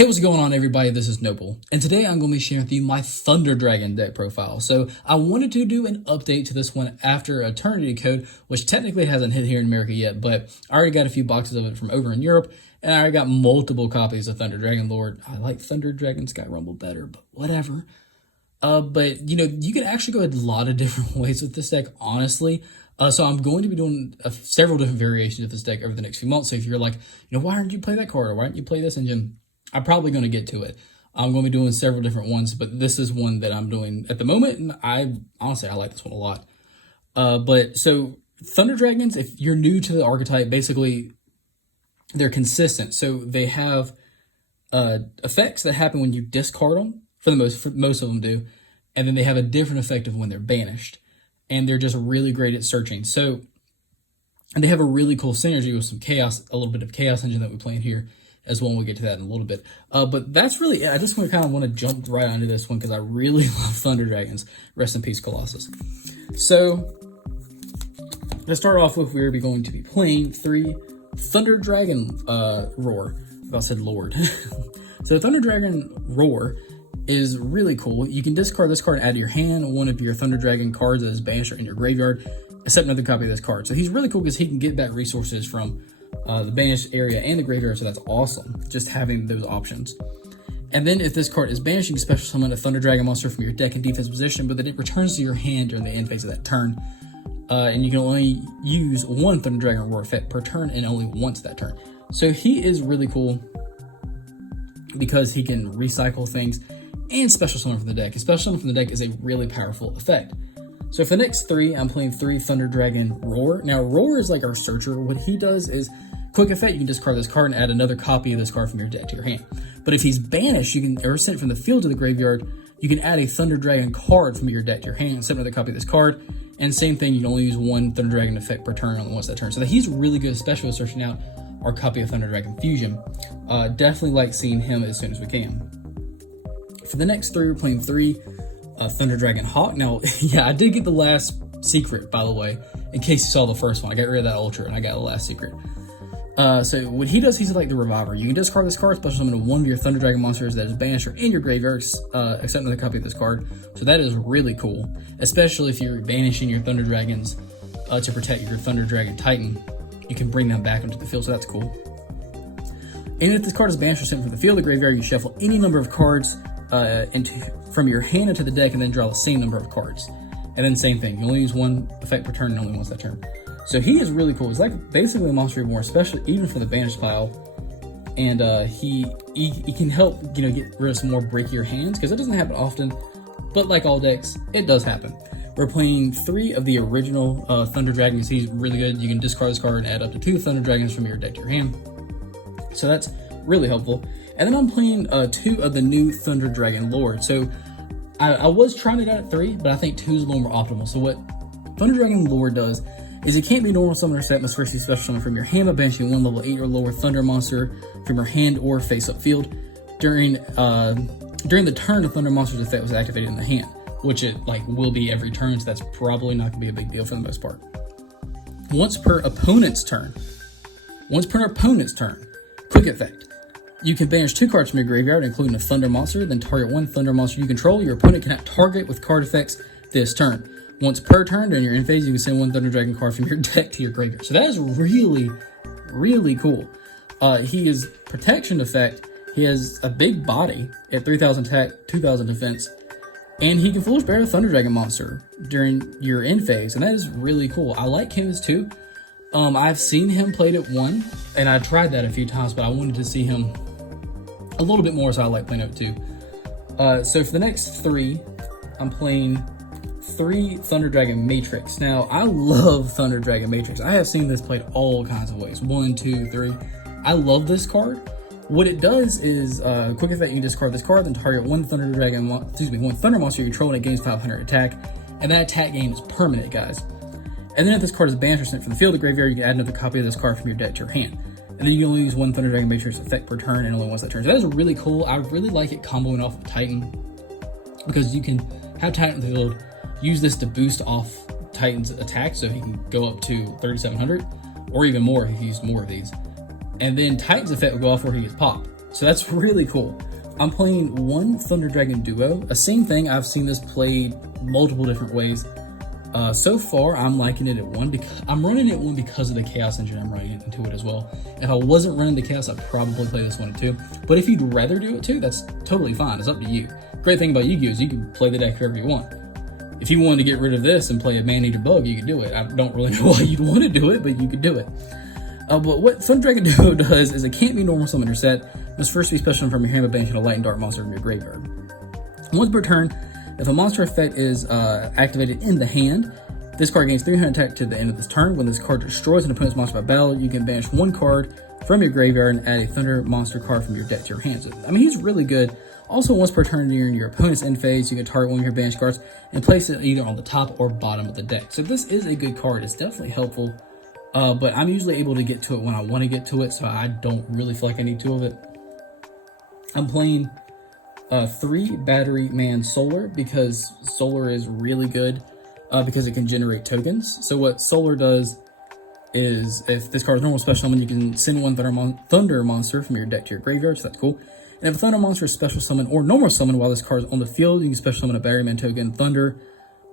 Hey, what's going on, everybody? This is Noble, and today I'm going to be sharing with you my Thunder Dragon deck profile. So I wanted to do an update to this one after Eternity Code, which technically hasn't hit here in America yet, but I already got a few boxes of it from over in Europe, and I already got multiple copies of Thunder Dragon Lord. I like Thunder Dragon Sky Rumble better, but whatever. But, you can actually go a lot of different ways with this deck, honestly. So I'm going to be doing several different variations of this deck over the next few months. So if you're like, why aren't you play that card, or why don't you play this engine? I'm probably going to get to it. I'm going to be doing several different ones, but this is one that I'm doing at the moment, and I like this one a lot. But so Thunder Dragons, if you're new to the archetype, basically they're consistent. So they have effects that happen when you discard them, for most of them do, and then they have a different effect of when they're banished, and they're just really great at searching. So, and they have a really cool synergy with some chaos, a little bit of chaos engine that we play in here as well. We'll get to that in a little bit. But that's really it. I just want to jump right onto this one because I really love Thunder Dragons. Rest in peace, Colossus. So, to start off with, we're going to be playing 3 Thunder Dragon Roar. I said Lord. So, Thunder Dragon Roar is really cool. You can discard this card and add to your hand one of your Thunder Dragon cards that is banished or in your graveyard, except another copy of this card. So, he's really cool because he can get back resources from the banished area and the graveyard, so that's awesome, just having those options. And then if this card is banished, you can special summon a Thunder Dragon monster from your deck in defense position, but then it returns to your hand during the end phase of that turn. And you can only use one Thunder Dragon Roar effect per turn and only once that turn. So he is really cool because he can recycle things and special summon from the deck. A special summon from the deck is a really powerful effect. So for the next 3, I'm playing 3 Thunder Dragon Roar. Now, Roar is like our searcher. What he does is, quick effect, you can discard this card and add another copy of this card from your deck to your hand. But if he's banished, or sent from the field to the graveyard, you can add a Thunder Dragon card from your deck to your hand and set another copy of this card. And same thing, you can only use one Thunder Dragon effect per turn only once that turn. So that he's really good, especially with searching out our copy of Thunder Dragon Fusion. Definitely like seeing him as soon as we can. For the next 3, we're playing 3 Thunder Dragon Hawk. Now, yeah, I did get the last secret, by the way, in case you saw the first one. I got rid of that Ultra, and I got the last secret. So what he does, he's like the Reviver. You can discard this card, special summon one of your Thunder Dragon monsters that is banished or in your graveyard, except another copy of this card. So that is really cool, especially if you're banishing your Thunder Dragons to protect your Thunder Dragon Titan. You can bring them back into the field, so that's cool. And if this card is banished or sent from the field to the graveyard, you shuffle any number of cards from your hand into the deck and then draw the same number of cards. And then same thing, you only use one effect per turn and only once that turn. So he is really cool. He's like basically a Monster Reborn, especially even for the banished pile. And he can help get rid of some more breakier hands because it doesn't happen often, but like all decks, it does happen. We're playing 3 of the original Thunder Dragons. He's really good. You can discard this card and add up to 2 Thunder Dragons from your deck to your hand. So that's really helpful. And then I'm playing 2 of the new Thunder Dragon Lord. So I was trying it out at 3, but I think 2 is a little more optimal. So what Thunder Dragon Lord does is it can't be normal summoner set, must first use special summon from your hand by banishing one level 8 or lower Thunder monster from your hand or face-up field. During the turn, the Thunder monster's effect was activated in the hand, which it will be every turn, so that's probably not going to be a big deal for the most part. Once per opponent's turn, quick effect. You can banish 2 cards from your graveyard, including a Thunder monster, then target 1 Thunder monster you control. Your opponent cannot target with card effects this turn. Once per turn during your end phase, you can send 1 Thunder Dragon card from your deck to your graveyard. So that is really, really cool. He is protection effect. He has a big body at 3,000 attack, 2,000 defense, and he can Foolish Bear a Thunder Dragon monster during your end phase, and that is really cool. I like him as 2. I've seen him played at 1, and I tried that a few times, but I wanted to see him a little bit more, so I like playing it 2. So for the next 3, I'm playing 3 Thunder Dragon Matrix. Now, I love Thunder Dragon Matrix. I have seen this played all kinds of ways. 1, 2, 3. I love this card. What it does is, quick effect, you can discard this card, then target 1 Thunder monster you control, and it gains 500 attack. And that attack gain is permanent, guys. And then if this card is banished or sent from the field to the graveyard, you can add another copy of this card from your deck to your hand. And then you can only use 1 Thunder Dragon Matrix effect per turn and only once that turn. So that is really cool. I really like it comboing off of Titan because you can have Titan in the field, use this to boost off Titan's attack so he can go up to 3,700 or even more if you use more of these. And then Titan's effect will go off where he gets pop. So that's really cool. I'm playing one Thunder Dragon Duo. A same thing, I've seen this played multiple different ways. So far, I'm liking it at 1 because I'm running it 1 because of the Chaos engine I'm running into it as well. If I wasn't running the Chaos, I'd probably play this one at 2. But if you'd rather do it 2, that's totally fine. It's up to you. Great thing about Yu-Gi-Oh! Is you can play the deck however you want. If you wanted to get rid of this and play a Man-Eater Bug, you could do it. I don't really know why you'd want to do it, but you could do it. But what Thunder Dragon Duo does is it can't be normal summon or set. It must first be special from your hand by banishing a light and dark monster from your graveyard. Once per turn, if a monster effect is activated in the hand, this card gains 300 attack to the end of this turn. When this card destroys an opponent's monster by battle, you can banish 1 card from your graveyard and add a Thunder monster card from your deck to your hand. So, I mean, he's really good. Also, once per turn during your opponent's end phase, you can target one of your banished cards and place it either on the top or bottom of the deck. So this is a good card. It's definitely helpful. But I'm usually able to get to it when I want to get to it, so I don't really feel like I need 2 of it. I'm playing 3 Battery Man Solar because Solar is really good because it can generate tokens. So what Solar does is if this card is normal special summon, you can send 1 Thunder monster from your deck to your graveyard, so that's cool. And if a Thunder monster is special summon or normal summon while this card is on the field, you can special summon a Battery Man token, Thunder,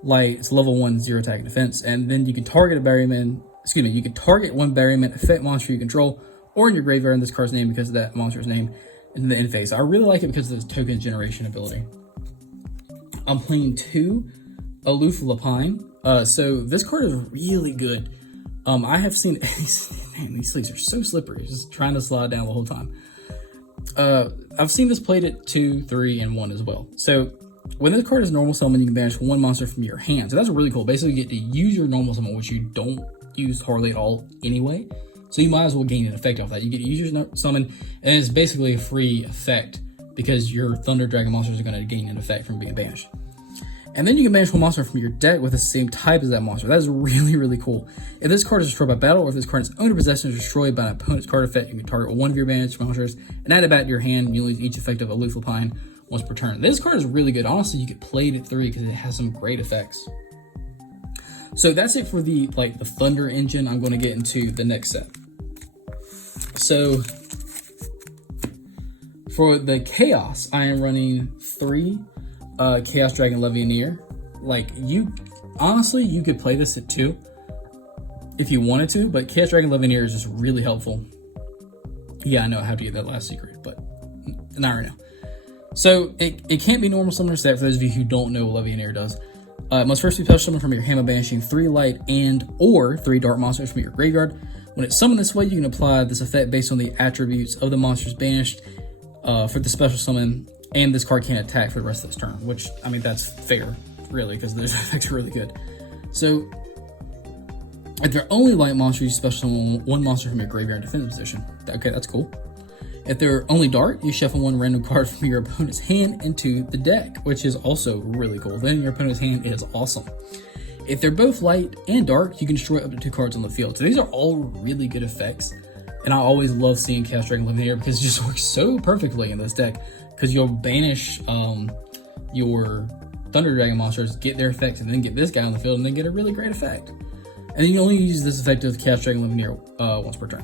Light, it's level 1, 0 attack and defense, and then you can target you can target 1 Battery Man effect monster you control or in your graveyard in this card's name because of that monster's name in the end phase. I really like it because of this token generation ability. I'm playing 2 Aloof Lapine. So this card is really good. I have seen these sleeves are so slippery, just trying to slide down the whole time. I've seen this played at 2, 3, and 1 as well. So when this card is normal summon, you can banish 1 monster from your hand. So that's really cool. Basically, you get to use your normal summon, which you don't use hardly at all anyway. So you might as well gain an effect off that. You get to use your summon, and it's basically a free effect because your Thunder Dragon monsters are going to gain an effect from being banished. And then you can banish 1 monster from your deck with the same type as that monster. That is really, really cool. If this card is destroyed by battle, or if this card is owned or possession is destroyed by an opponent's card effect, you can target 1 of your banished monsters and add it back to your hand. You lose each effect of Aloof Lapine once per turn. This card is really good. Honestly, you could play it at 3 because it has some great effects. So that's it for the Thunder engine. I'm going to get into the next set. So for the Chaos, I am running 3 Chaos Dragon Levianeer. Honestly, you could play this at 2 if you wanted to, but Chaos Dragon Levianeer is just really helpful. Yeah, I know I have to get that last secret, but not right now. So it can't be normal summoner set for those of you who don't know what Levianeer does. It must first be special summoned from your hand by banishing 3 light and or 3 dark monsters from your graveyard. When it's summoned this way, you can apply this effect based on the attributes of the monsters banished for the special summon, and this card can't attack for the rest of this turn, which, I mean, that's fair, really, because those effects are really good. So, if they're only light monsters, you special summon 1 monster from your graveyard defensive position. Okay, that's cool. If they're only dark, you shuffle 1 random card from your opponent's hand into the deck, which is also really cool. Then your opponent's hand is awesome. If they're both light and dark, you can destroy up to 2 cards on the field. So these are all really good effects, and I always love seeing Chaos Dragon Levianeer because it just works so perfectly in this deck. Because you'll banish your Thunder Dragon monsters, get their effects, and then get this guy on the field, and then get a really great effect. And then you only use this effect with Chaos Dragon Levianeer once per turn.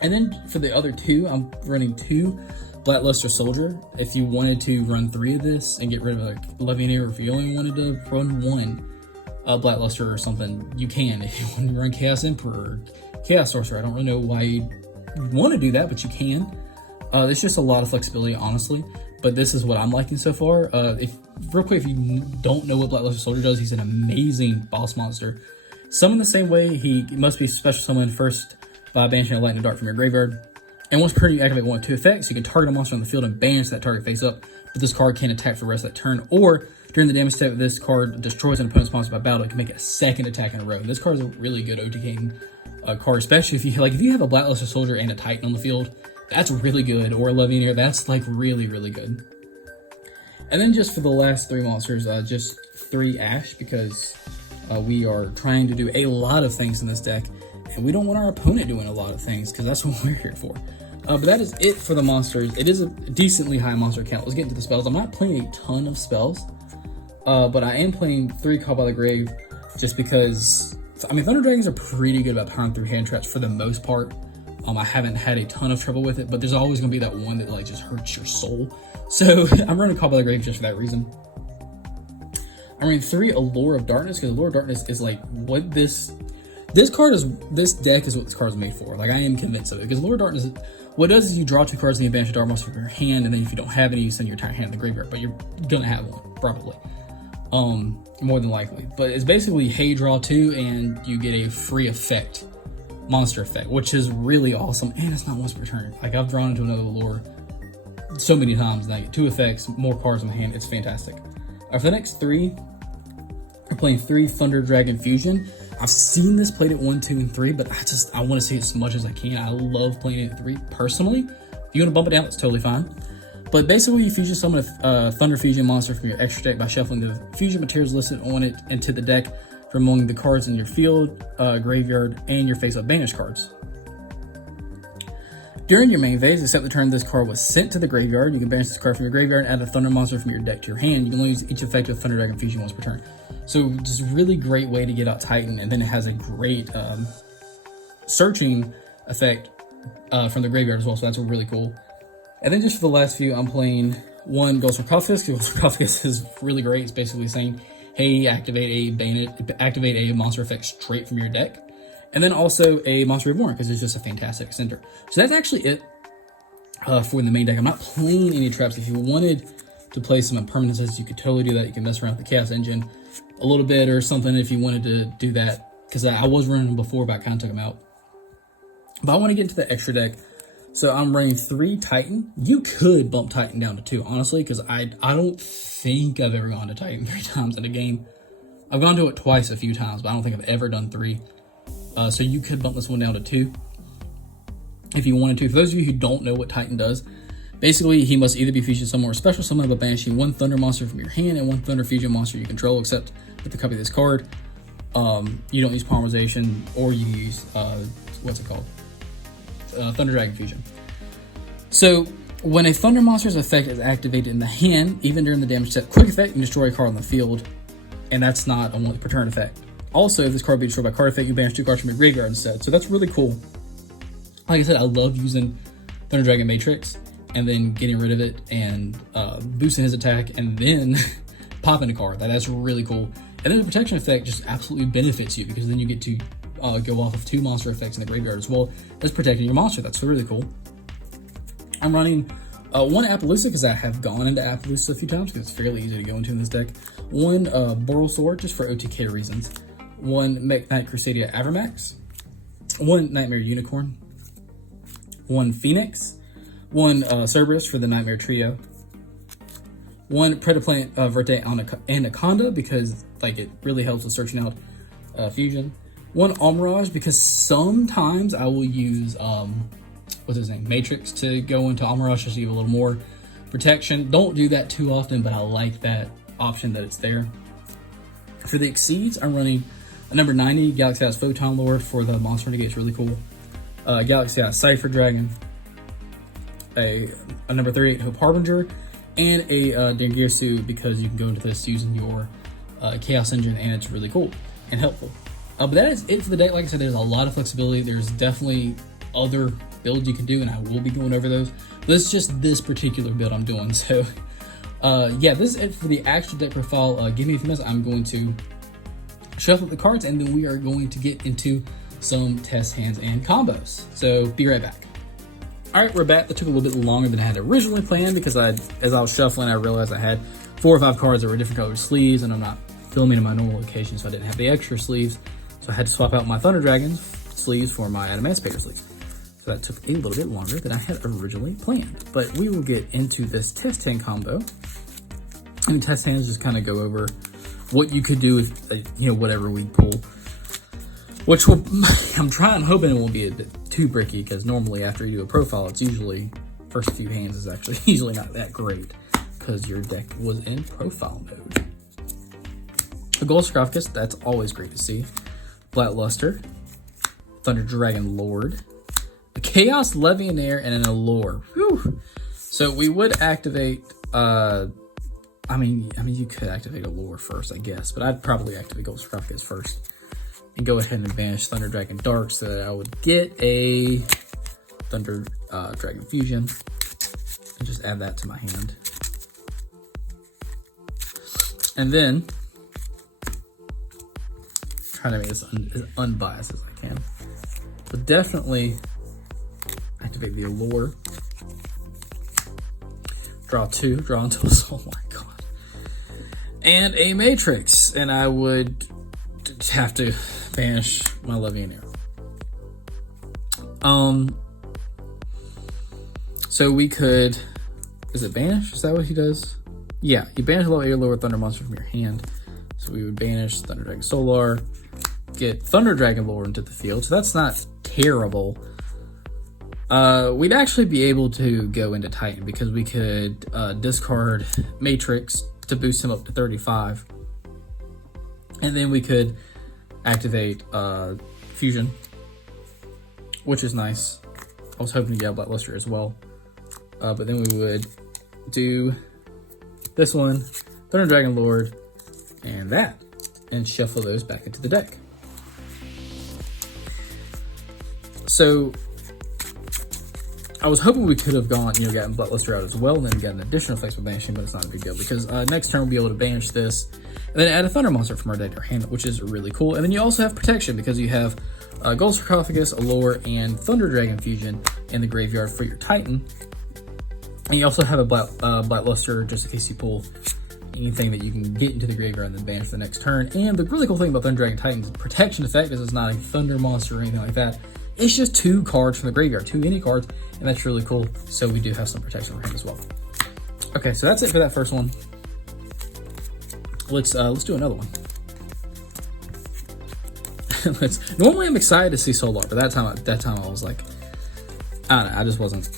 And then for the other 2, I'm running 2 Blackluster Soldier. If you wanted to run 3 of this and get rid of Levianeer, or if you only wanted to run 1 Blackluster or something, you can. If you want to run Chaos Emperor, Chaos Sorcerer, I don't really know why you'd want to do that, but you can. There's just a lot of flexibility, honestly, but this is what I'm liking so far. Real quick, if you don't know what Blackluster Soldier does, he's an amazing boss monster. Summoned the same way, he must be special summoned first by banishing a lightning dart from your graveyard. And once per turn, you activate 1 of 2 effects. You can target a monster on the field and banish that target face up, but this card can't attack for the rest of that turn. Or during the damage step, this card destroys an opponent's monster by battle. It can make it a 2nd attack in a row. This card is a really good OTK card, especially if you have a Blackluster Soldier and a Titan on the field. That's really good, or a Levianeer, that's really, really good. And then just for the last 3 monsters, just 3 Ash, because we are trying to do a lot of things in this deck, and we don't want our opponent doing a lot of things, because that's what we're here for. But that is it for the monsters. It is a decently high monster count. Let's get into the spells. I'm not playing a ton of spells, but I am playing 3 Call by the Grave, just because, I mean, Thunder Dragons are pretty good about powering through hand traps for the most part. I haven't had a ton of trouble with it, but there's always going to be that one that like just hurts your soul. So I'm running Call by the Grave just for that reason. I'm running 3 Allure of Darkness, because Allure of Darkness is like what this deck is what this card is made for. Like, I am convinced of it, because Allure of Darkness, what it does is you draw 2 cards and you banish a dark monster from your hand, and then if you don't have any, you send your entire hand in the graveyard. But you're gonna have one, probably. More than likely. But it's basically, hey, draw 2, and you get a free effect, monster effect, which is really awesome, and it's not once per turn. Like, I've drawn into another Allure so many times, and I get 2 effects, more cards in my hand. It's fantastic. For the next 3, we're playing 3 Thunder Dragon Fusion. I've seen this played at 1, 2, and 3, but I want to see it as much as I can. I love playing it at 3 personally. If you want to bump it down, that's totally fine. But basically, you fusion summon a Thunder Fusion monster from your extra deck by shuffling the fusion materials listed on it into the deck from among the cards in your field, graveyard, and your face-up banished cards. During your main phase, except the turn this card was sent to the graveyard, you can banish this card from your graveyard and add a Thunder monster from your deck to your hand. You can only use each effect of Thunder Dragon Fusion once per turn. So just a really great way to get out Titan, and then it has a great searching effect from the graveyard as well, so that's really cool. And then just for the last few, I'm playing 1 Ghost Sarcophagus. Ghost Sarcophagus is really great. It's basically saying, hey, activate a monster effect straight from your deck. And then also a Monster Reborn, because it's just a fantastic center. So that's actually it for the main deck. I'm not playing any traps. If you wanted to play some impermanences, you could totally do that. You can mess around with the Chaos Engine a little bit or something if you wanted to do that, because I was running them before, but I kind of took them out. But I want to get into the extra deck. So I'm running 3 Titan. You could bump Titan down to 2, honestly, because I don't think I've ever gone to Titan 3 times in a game. I've gone to it twice a few times, but I don't think I've ever done 3. So you could bump this one down to 2 if you wanted to. For those of you who don't know what Titan does, basically he must either be fusion summon or special summon by banishing 1 Thunder monster from your hand and 1 Thunder Fusion monster you control, except with the copy of this card. You don't use Polymerization, or you use, what's it called? Thunder Dragon Fusion. So when a Thunder monster's effect is activated in the hand, even during the damage step, quick effect, you can destroy a card on the field, and that's not a once per turn effect. Also, if this card be destroyed by card effect, you banish 2 cards from your graveyard instead. So that's really cool. Like I said, I love using Thunder Dragon Matrix and then getting rid of it and boosting his attack and then popping a card. That's really cool. And then the protection effect just absolutely benefits you, because then you get to go off of 2 monster effects in the graveyard as well as protecting your monster. That's really cool. I'm running 1 Appaloosa, because I have gone into Appaloosa a few times, because it's fairly easy to go into in this deck. 1 Boral Sword, just for OTK reasons. 1 Mech-Knight Crusadia Avermax. 1 Nightmare Unicorn. 1 Phoenix. 1 Cerberus for the Nightmare Trio. 1 Predaplant Verte Anaconda, because like it really helps with searching out fusion. 1 Almirage, because sometimes I will use what's his name, Matrix, to go into Almirage just to give a little more protection. Don't do that too often, but I like that option that it's there. For the Exceeds, I'm running a number 90 Galaxy Eyes Photon Lord for the monster negate. It's really cool. Galaxy Eyes Cypher Dragon, a number 38 Hope Harbinger, and a Dengirsu, because you can go into this using your Chaos Engine, and it's really cool and helpful. But that is it for the deck. Like I said, there's a lot of flexibility. There's definitely other builds you can do, and I will be going over those. But this is just this particular build I'm doing. So yeah, this is it for the actual deck profile. Give me a few minutes. I'm going to shuffle the cards, and then we are going to get into some test hands and combos. So be right back. All right, we're back. That took a little bit longer than I had originally planned, because as I was shuffling, I realized I had 4 or 5 cards that were different colored sleeves, and I'm not filming in my normal location, so I didn't have the extra sleeves. So I had to swap out my Thunder Dragon sleeves for my Adamantipator sleeves. So that took a little bit longer than I had originally planned. But we will get into this test hand combo. And test hands just kind of go over what you could do with, whatever we pull. Which will, I'm hoping it won't be a bit too bricky, because normally after you do a profile, it's usually, first few hands is actually usually not that great, because your deck was in profile mode. A Gold Sarcophagus, that's always great to see. Black Luster, Thunder Dragon Lord, a Chaos Legionnaire, and an Allure. Whew. So we would activate, I mean, you could activate Allure first, I guess, but I'd probably activate Gold Sarcophagus first and go ahead and banish Thunder Dragon Dark, so that I would get a Thunder Dragon Fusion, and just add that to my hand. And then, trying to make this as unbiased as I can. But definitely activate the Allure. Draw 2, draw into a soul, oh my god. And a Matrix, and I would have to banish my Levian Arrow. So we could, is it banish? Is that what he does? Yeah, you banish a lower Thunder monster from your hand. So we would banish Thunder Dragon Solar, get Thunder Dragon Lore into the field. So that's not terrible. We'd actually be able to go into Titan because we could discard Matrix to boost him up to 35. And then we could activate Fusion, which is nice. I was hoping to get Blackluster as well. But then we would do this one, Thunder Dragon Lord, and that, and shuffle those back into the deck. So I was hoping we could have gone, gotten Blackluster out as well, and then got an additional effects with banishing, but it's not a big deal because next turn we'll be able to banish this, and then add a Thunder monster from our deck to our hand, which is really cool. And then you also have protection because you have Gold Sarcophagus, Allure, and Thunder Dragon Fusion in the graveyard for your Titan. And you also have a Blackluster just in case you pull anything that you can get into the graveyard and then banish the next turn. And the really cool thing about Thunder Dragon Titan's protection effect is it's not a Thunder monster or anything like that. It's just 2 cards from the graveyard, 2 any cards, and that's really cool. So we do have some protection for him as well. Okay, so that's it for that first one. Let's do another one. Normally I'm excited to see Solar, but that time I was like, I don't know, I just wasn't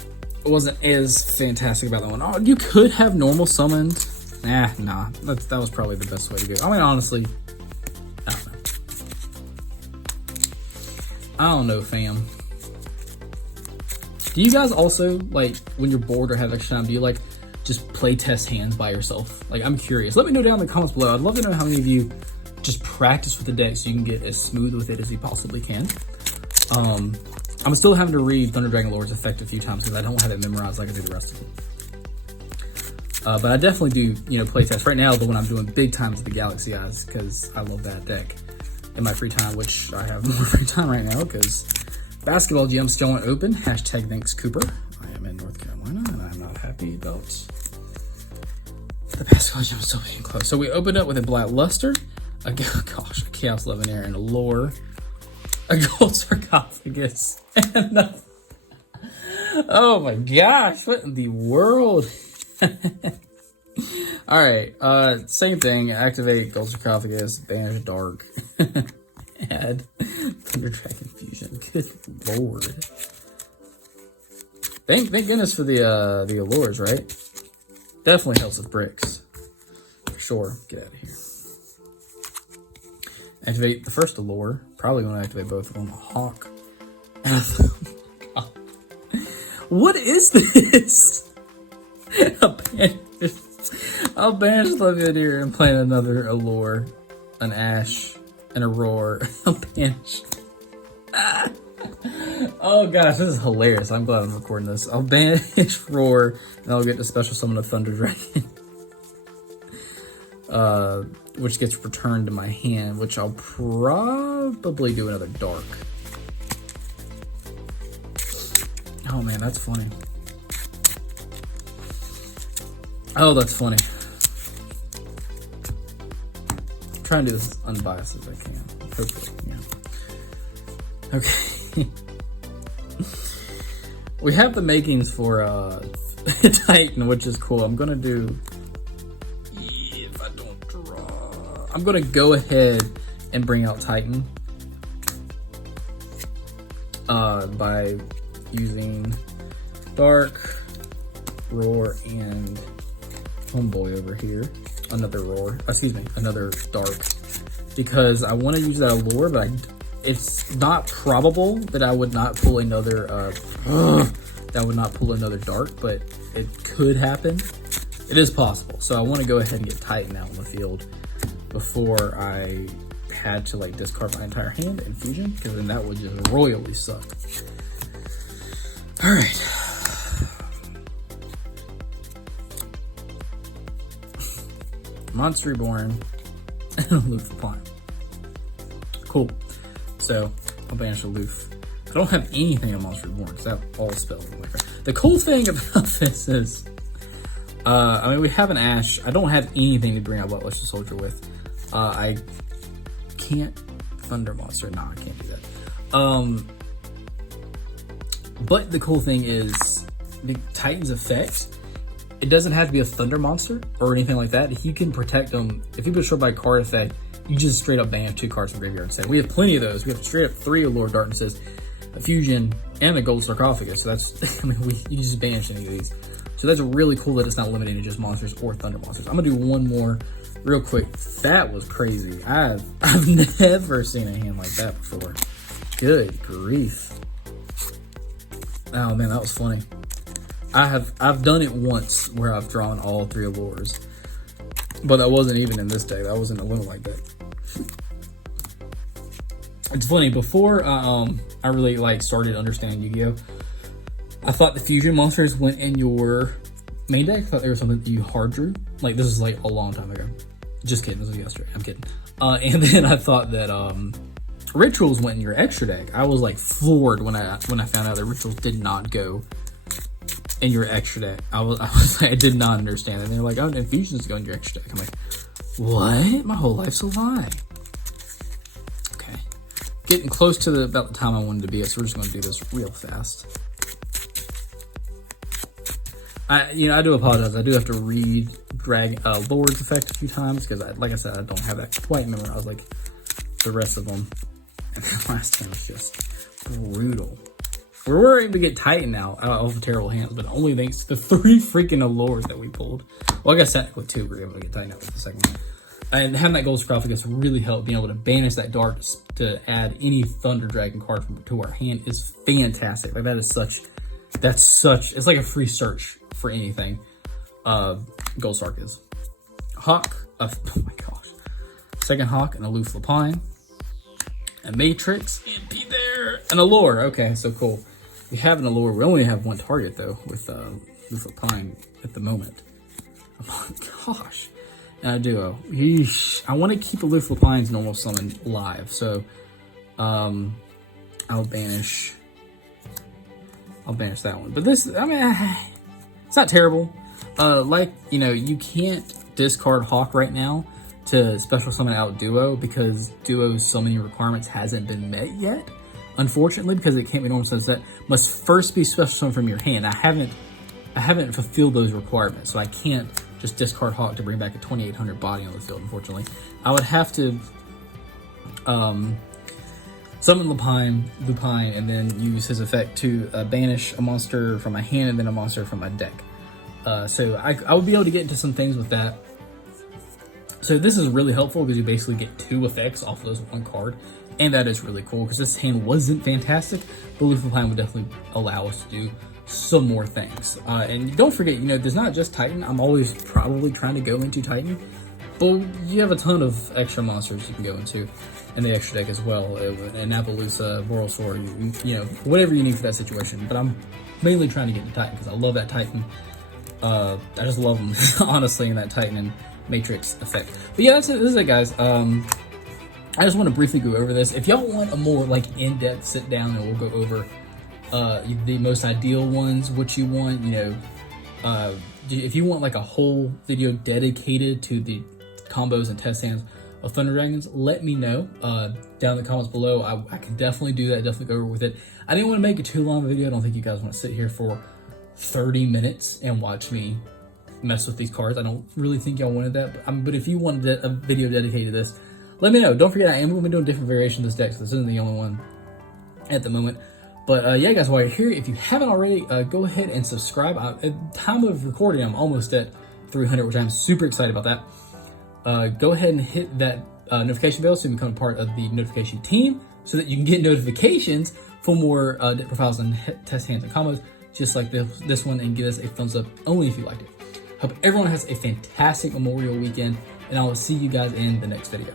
as fantastic about that one. Oh, you could have normal summoned. Nah, that was probably the best way to go. I mean, honestly, I don't know, fam. Do you guys also, like, when you're bored or have extra time, do you, like, just play test hands by yourself? Like, I'm curious. Let me know down in the comments below. I'd love to know how many of you just practice with the deck so you can get as smooth with it as you possibly can. I'm still having to read Thunder Dragon Lore's effect a few times because I don't have it memorized like I do the rest of them. But I definitely do, play test right now, but when I'm doing big times with the Galaxy Eyes because I love that deck in my free time, which I have more free time right now because basketball gyms still aren't open. Hashtag thanks Cooper. I am in North Carolina and I'm not happy about the basketball gym still being closed. So we opened up with a Blackluster, a Chaos Levian and a Lore, a Gold Sarcophagus, and oh my gosh, what in the world? All right, same thing. Activate Gold Sarcophagus, banish Dark, add Thunder Dragon Fusion. Good lord! Thank goodness for the allures, right? Definitely helps with bricks, for sure. Get out of here. Activate the first allure. Probably going to activate both of them. A Hawk. What is this? I'll banish Levian and plant another Allure, an Ash, and a Roar. I'll banish. Oh gosh, this is hilarious. I'm glad I'm recording this. I'll banish Roar, and I'll get the special summon of Thunder Dragon. Which gets returned to my hand, which I'll probably do another Dark. Oh man, that's funny. Oh, that's funny. I'm trying to do this as unbiased as I can. Hopefully, yeah. Okay. We have the makings for Titan, which is cool. I'm gonna do, if I don't draw, I'm gonna go ahead and bring out Titan by using Dark, Roar, and Homeboy over here. Another Roar, excuse me, another Dark, because I want to use that Allure, but it's not probable that I would not pull another Dark, but it could happen. It is possible, so I want to go ahead and get Titan out in the field before I had to like discard my entire hand and Fusion, because then that would just royally suck. All right. Monster Reborn and Aloof Reply. Cool. So I'll banish Aloof. I don't have anything on Monster Reborn because I have all spells. The cool thing about this is, I mean, we have an Ash. I don't have anything to bring out Bloodlusted Soldier with. I can't Thunder Monster. No, I can't do that. But the cool thing is the Titan's effect. It doesn't have to be a Thunder Monster or anything like that. You can protect them. If you get destroyed by a card effect, you just straight up ban 2 cards from graveyard instead. We have plenty of those. We have straight up 3 Allure Darknesses, a Fusion, and a Gold Sarcophagus. So that's, I mean, you just banish any of these. So that's really cool that it's not limited to just monsters or Thunder Monsters. I'm gonna do one more real quick. That was crazy. I've never seen a hand like that before. Good grief. Oh man, that was funny. I've done it once where I've drawn all 3 Allures, but that wasn't even in this deck. That wasn't a limit like that. It's funny, before I really like started understanding Yu-Gi-Oh, I thought the fusion monsters went in your main deck. I thought they were something that you hard drew. Like, this is like a long time ago. Just kidding, this was yesterday. I'm kidding. And then I thought that rituals went in your extra deck. I was like floored when I found out that rituals did not go in your extra deck. I was like, I did not understand it. And they're like, oh, infusions go in your extra deck. I'm like, what? My whole life's a lie. Okay, getting close to about the time I wanted to be, so we're just going to do this real fast. I do apologize. I do have to read Lord's effect a few times because, like I said, I don't have that quite memorized like the rest of them. And the last time was just brutal. We were able to get Titan now out of terrible hands, but only thanks to the 3 freaking Allures that we pulled. Well, I guess technically 2 we were able to get Titan out with the second one. And having that Gold Sarcophagus really helped being able to banish that dark to add any Thunder Dragon card to our hand is fantastic. Like, that's such, it's like a free search for anything. Gold Sark is. Hawk, oh my gosh. Second Hawk, and Aloof Lapine. A Matrix, MP there, an Allure. Okay, so cool. We have an Allure. We only have 1 target though with Aloof Lapine at the moment. Oh my gosh. And a duo. Yeesh. I want to keep Aloof Lapine's normal summon live, so I'll banish that one. But this, I mean, it's not terrible. You can't discard Hawk right now to special summon out Duo because Duo's summoning requirements hasn't been met yet. Unfortunately, because it can't be normal summon set, must first be special summoned from your hand. I haven't fulfilled those requirements, so I can't just discard Hawk to bring back a 2800 body on the field, unfortunately. I would have to summon Lupine, and then use his effect to banish a monster from my hand and then a monster from my deck. So I would be able to get into some things with that. So this is really helpful because you basically get 2 effects off of those 1 card. And that is really cool because this hand wasn't fantastic, but Aloof Lapine would definitely allow us to do some more things. And don't forget, there's not just Titan. I'm always probably trying to go into Titan, but you have a ton of extra monsters you can go into in the extra deck as well. An Appaloosa, Borosaur, whatever you need for that situation. But I'm mainly trying to get into Titan because I love that Titan. I just love them, honestly, in that Titan and Matrix effect. But yeah, this is it, guys. I just want to briefly go over this. If y'all want a more in-depth sit down, and we'll go over the most ideal ones, what you want, if you want a whole video dedicated to the combos and test hands of Thunder Dragons, let me know down in the comments below. I can definitely do that, definitely go over with it. I didn't want to make it too long of a video. I don't think you guys want to sit here for 30 minutes and watch me mess with these cards. I don't really think y'all wanted that, but if you wanted a video dedicated to this, let me know. Don't forget, I am going to be doing different variations of this deck, so this isn't the only one at the moment. But yeah, guys, while you're here, if you haven't already, go ahead and subscribe. At time of recording, I'm almost at 300, which I'm super excited about that. Go ahead and hit that notification bell so you can become part of the notification team so that you can get notifications for more deck profiles and test hands and combos just like this one, and give us a thumbs up only if you liked it. Hope everyone has a fantastic Memorial weekend, and I will see you guys in the next video.